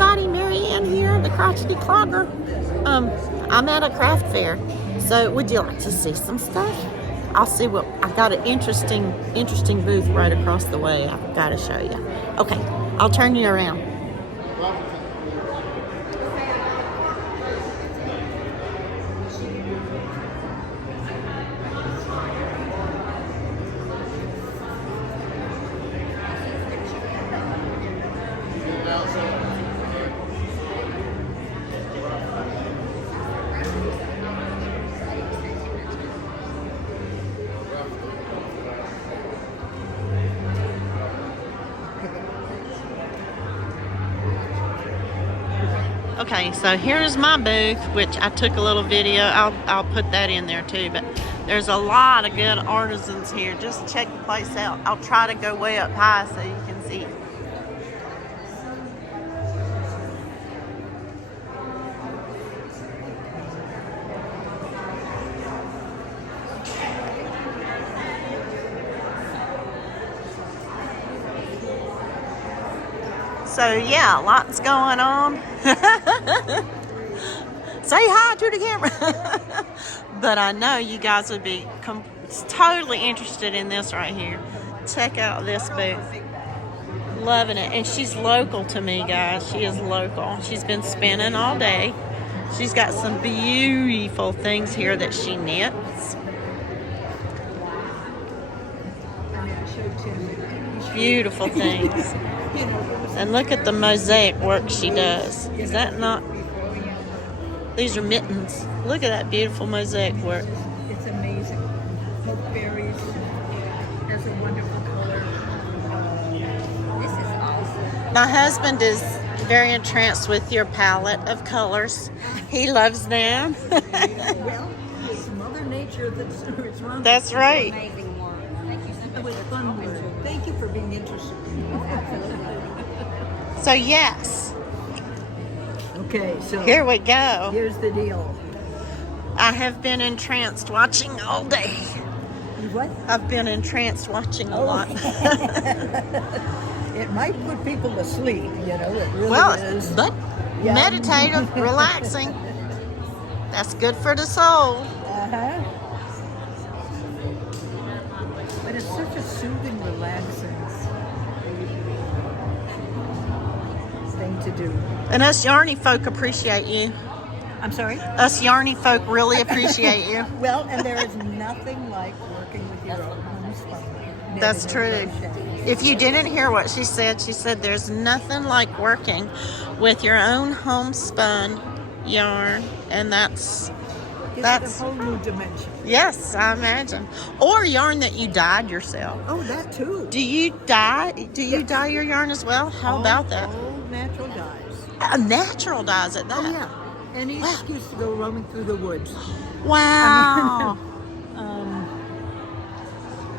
everybody, Marieanne here, the Crochety Clogger. I'm at a craft fair, so would you like to see some stuff? I'll see what I've got. An interesting booth right across the way. I've got to show you. Okay, I'll turn you around. Okay, so here's my booth, which I took a little video. I'll put that in there too, but there's a lot of good artisans here. Just check the place out. I'll try to go way up high so you can see. So yeah, lots going on. Say hi to the camera. But I know you guys would be totally interested in this right here. Check out this booth. Loving it. And she's local to me, guys. She is local. She's been spinning all day. She's got some beautiful things here that she knits. Beautiful things. And look at the mosaic work she does. Is that not? These are mittens. Look at that beautiful mosaic work. It's amazing. Berries has a wonderful color. This is awesome. My husband is very entranced with your palette of colors. He loves them. Well, it's Mother Nature that's responsible. That's right. Amazing work. Thank you so much. It was fun. Thank you for being interested. So yes, Okay, so here we go. here's the deal. I have been entranced watching all day. What? I've been entranced watching a lot. It might put people to sleep, you know, it really Well, is. but Yeah. meditative, relaxing. That's good for the soul. Uh-huh. But it's such a soothing, relaxing thing to do. And us yarny folk appreciate you. I'm sorry? Us yarny folk really appreciate you. Well, and there is nothing like working with your own homespun. That's true. If you didn't hear what she said there's nothing like working with your own homespun yarn, and that's a whole new dimension. yes, I imagine. Or yarn that you dyed yourself. Oh, that too. Do you dye your yarn as well? How about that? All natural dyes. Natural dyes at that. Oh, yeah. Any excuse to go roaming through the woods. Wow.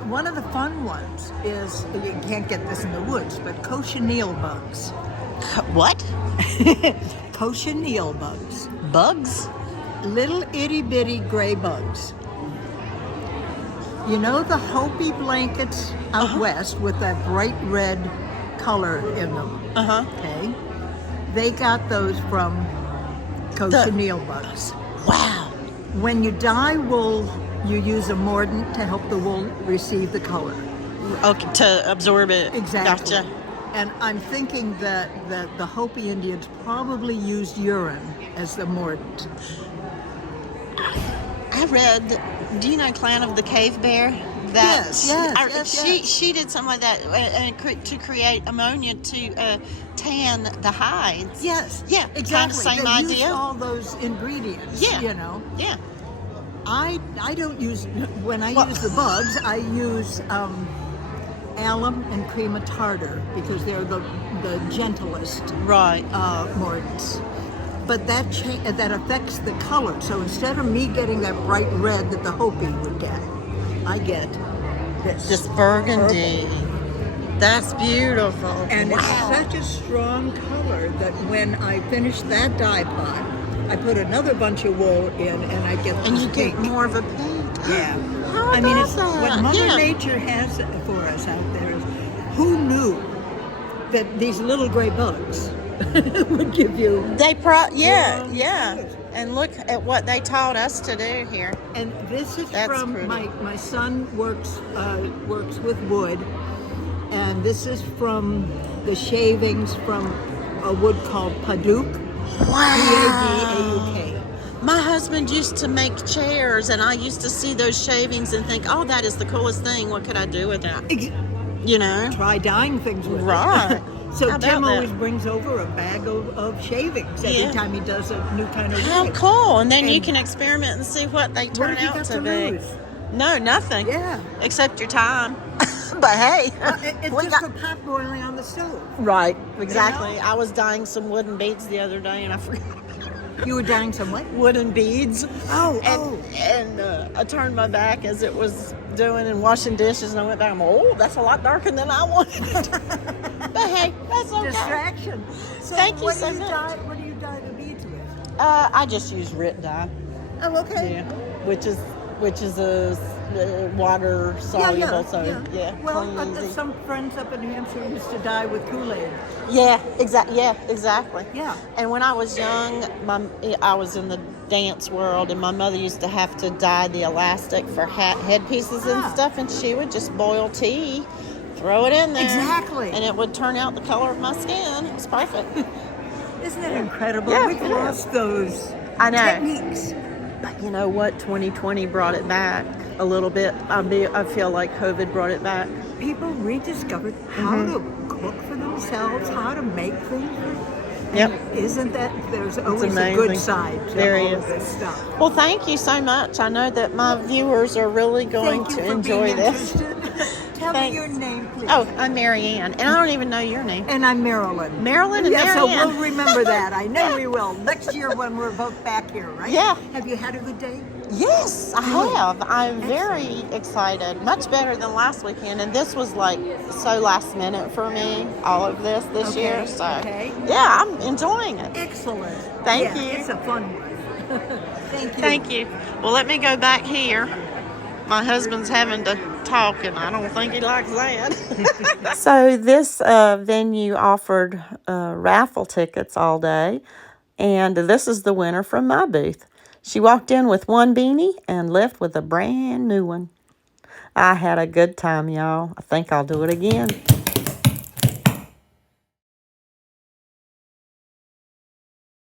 One of the fun ones is, you can't get this in the woods, but cochineal bugs. What? Cochineal bugs. Bugs? Little itty bitty gray bugs. You know the Hopi blankets out west with that bright red color in them? Uh-huh. Okay. They got those from cochineal bugs. Wow. When you dye wool, you use a mordant to help the wool receive the color. Okay, to absorb it. Exactly. Gotcha. And I'm thinking that the Hopi Indians probably used urine as the mordant. I read, do you know Clan of the Cave Bear? She did something like that to create ammonia to tan the hides. Yes. Yeah, exactly. Kind of same they idea. Used all those ingredients. Yeah. You know. Yeah. I don't use, when I use the bugs, I use alum and cream of tartar because they're the gentlest Right. mordants. But that affects the color. So instead of me getting that bright red that the Hopi would get, I get this burgundy. That's beautiful. And it's such a strong color that when I finish that dye pot, I put another bunch of wool in and I get And this you pink. get more of a pink. Yeah. How I mean, about it's that? what Mother Yeah. Nature has for us out there is, who knew that these little gray bugs would give you. Yeah. colors. And look at what they taught us to do here. And this is That's from pretty. my son works with wood, and this is from the shavings from a wood called Paduk. Wow. P-A-D-A-U-K. My husband used to make chairs, and I used to see those shavings and think, oh, that is the coolest thing. What could I do with that? You know? Try dyeing things with Right. it. So How Tim about always that? brings over a bag of shavings every time he does a new kind of How wig. cool. And then you And can experiment and see what they What turn have you out got to to be. lose? No, nothing. Yeah. Except your time. But hey. It's we just got- a pot boiling on the stove. Right, exactly. You know? I was dyeing some wooden beads the other day, and I forgot You were dyeing some what? wooden beads. Oh, And I turned my back as it was doing and washing dishes, and I went back. I'm oh, that's a lot darker than I wanted. But hey, that's okay. distraction. So Thank you what so do much. What do you dye the beads with? I just use Rit dye. Oh, okay. Yeah, which is a water soluble. Well, clean, easy. some friends up in New Hampshire used to dye with Kool-Aid. Yeah, exactly. Yeah. And when I was young, I was in the dance world, and my mother used to have to dye the elastic for headpieces and stuff, and she would just boil tea, throw it in there. Exactly. And it would turn out the color of my skin. It was perfect. Isn't it incredible? Yeah, We've it lost those I know. techniques. But you know what? 2020 brought it back a little bit. I feel like COVID brought it back. People rediscovered how to cook for themselves, how to make things. Yep. And isn't that there's always a amazing. good side to There all is. of this stuff? Well, thank you so much. I know that my viewers are really going Thank you to for enjoy being this. interested. Tell Thanks. me your name, please. Oh, I'm Marieanne, and I don't even know your name. And I'm Marilyn. Marilyn and Yeah, so Marieanne. we'll remember that. I know we will. Next year when we're both back here, right? Yeah. Have you had a good day? Yes, I have. I'm very excited. Much better than last weekend, and this was like so last minute for me. All of this Okay, year, so okay. yeah, I'm enjoying it. Excellent. Thank Yeah, you. It's a fun one. Thank you. Thank you. Well, let me go back here. My husband's having to talk, and I don't think he likes that. So this venue offered raffle tickets all day, and this is the winner from my booth. She walked in with one beanie and left with a brand new one. I had a good time, y'all. I think I'll do it again.